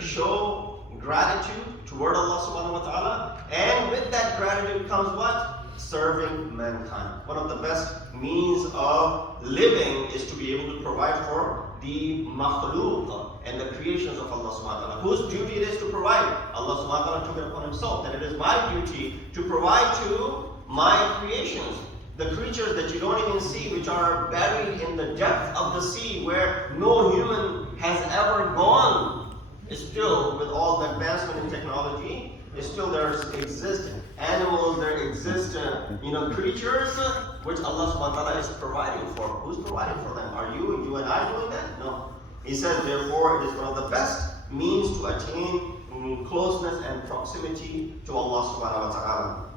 show gratitude toward Allah subhanahu wa ta'ala, and with that gratitude comes what? Serving mankind. One of the best means of living is to be able to provide for the makhluq and the creations of Allah subhanahu wa ta'ala. Whose duty it is to provide? Allah subhanahu wa ta'ala took it upon himself, that it is my duty to provide to my creations. The creatures that you don't even see, which are buried in the depth of the sea, where no human has ever gone, is still, with all the advancement in technology, is still there exist animals, there exist creatures which Allah subhanahu wa ta'ala is providing for. Who's providing for them? Are you and I doing that? No. He says, therefore, it is one of the best means to attain closeness and proximity to Allah subhanahu wa ta'ala.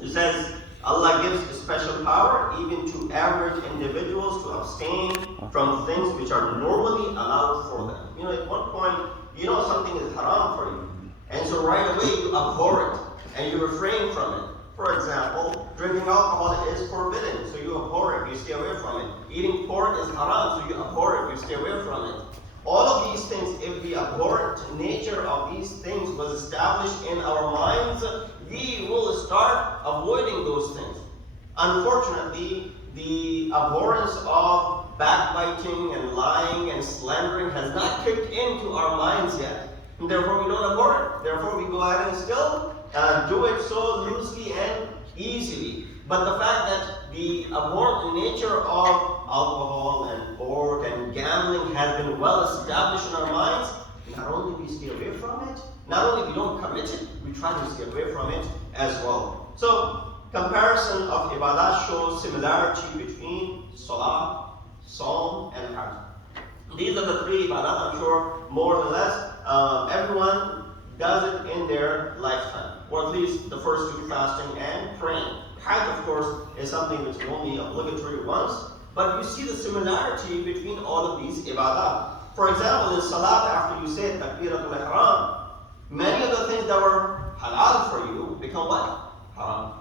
He says, Allah gives special power even to average individuals to abstain from things which are normally allowed for them. At one point, something is haram for you. And so right away you abhor it and you refrain from it. For example, drinking alcohol is forbidden, so you abhor it, you stay away from it. Eating pork is haram, so you abhor it, you stay away from it. All of these things, if the abhorrent nature of these things was established in our minds, we will start avoiding those things. Unfortunately, the abhorrence of backbiting and lying and slandering has not kicked into our minds yet. And therefore, we don't abhor it. Therefore, we go ahead and still do it so loosely and easily. But the fact that the abhorrent nature of alcohol and pork and gambling has been well established in our minds, not only we stay away from it, not only we don't commit it, we try to stay away from it as well. So, comparison of ibadah shows similarity between salah, saum, and hajj. These are the three ibadah, I'm sure more or less everyone does it in their lifetime, or at least the first two, fasting and praying. Hajj, of course, is something which is only obligatory once, but you see the similarity between all of these ibadah. For example, in salat, after you say takbiratul ihram, many of the things that were halal for you become what? Haram.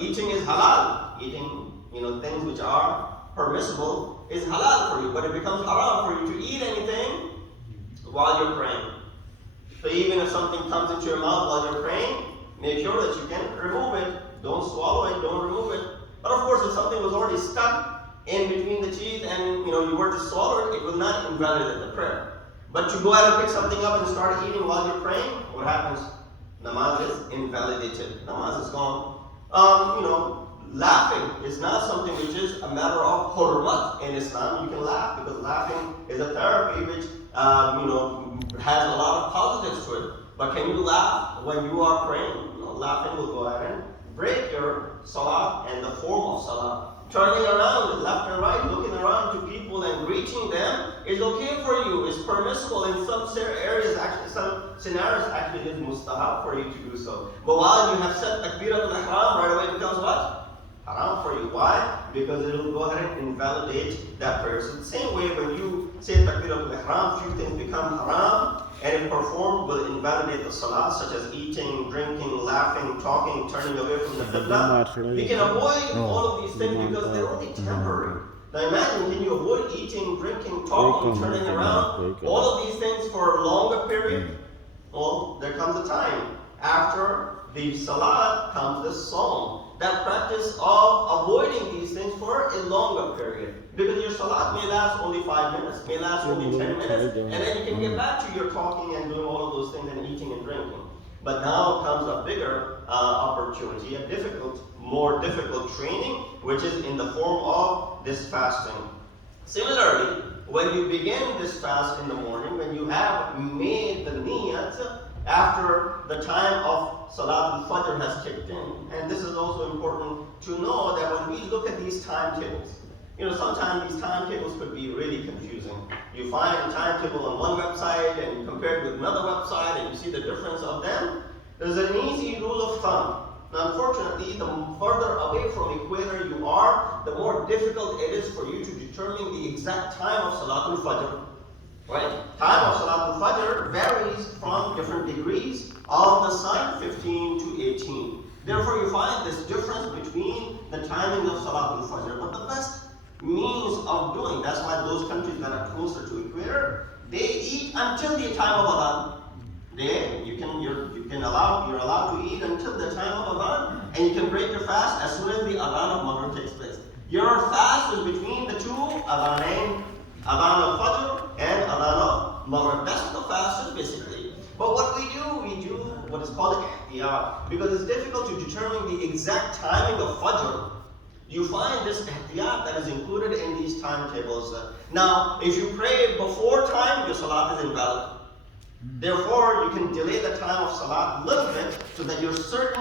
Eating is halal. Eating, things which are permissible is halal for you, but it becomes haram for you to eat anything while you're praying. So even if something comes into your mouth while you're praying, make sure that you can remove it. Don't swallow it, don't remove it. But of course, if something was already stuck in between the teeth and you were to swallow it, it will not invalidate the prayer. But to go ahead and pick something up and start eating while you're praying, what happens? Namaz is invalidated. Namaz is gone. Laughing is not something which is a matter of hurmat in Islam. You can laugh because laughing is a therapy which has a lot of positives to it. But can you laugh when you are praying? Laughing will go ahead and break your salah and the form of salah. Turning around left and right, looking around to people and greeting them is okay for you. It's permissible in some areas, actually, some scenarios actually it is mustahab for you to do so. But while you have said takbiratul ihram, right away it becomes what? Haram for you. Why? Because it will go ahead and invalidate that prayer. So the same way when you say takbiratul ihram, few things become haram, and if performed will invalidate the salah, such as eating, drinking, laughing, talking, turning away from the qibla. We can avoid all of these things because they're only temporary. Now imagine, can you avoid eating, drinking, talking, turning around, all of these things for a longer period? Well, there comes a time. After the salah comes the saum. That practice of avoiding these things for a longer period. Because your salat may last only 5 minutes, may last only 10 minutes, and then you can get back to your talking and doing all of those things and eating and drinking. But now comes a bigger opportunity, more difficult training, which is in the form of this fasting. Similarly, when you begin this fast in the morning, when you have made the niyat after the time of Salat al-Fajr has kicked in, and this is also important to know that when we look at these timetables, sometimes these timetables could be really confusing. You find a timetable on one website and you compare it with another website and you see the difference of them. There's an easy rule of thumb. Now, unfortunately, the further away from equator you are, the more difficult it is for you to determine the exact time of Salatul Fajr. Right? Time of Salatul Fajr varies from different degrees of the sun, 15 to 18. Therefore, you find this difference between the timing of Salatul Fajr. But the best means of doing, that's why those countries that are closer to equator, they eat until the time of Adhan. You're allowed to eat until the time of Adhan, and you can break your fast as soon as the Adhan of Maghrib takes place. Your fast is between the two Adhanain, Adhan of Fajr and Adhan of Maghrib. That's what the fast is basically. But what we do what is called ihtiyat, because it's difficult to determine the exact timing of Fajr. You find this ihtiyat that is included in these timetables. Now, if you pray before time, your salat is invalid. Therefore, you can delay the time of salat a little bit so that you're certain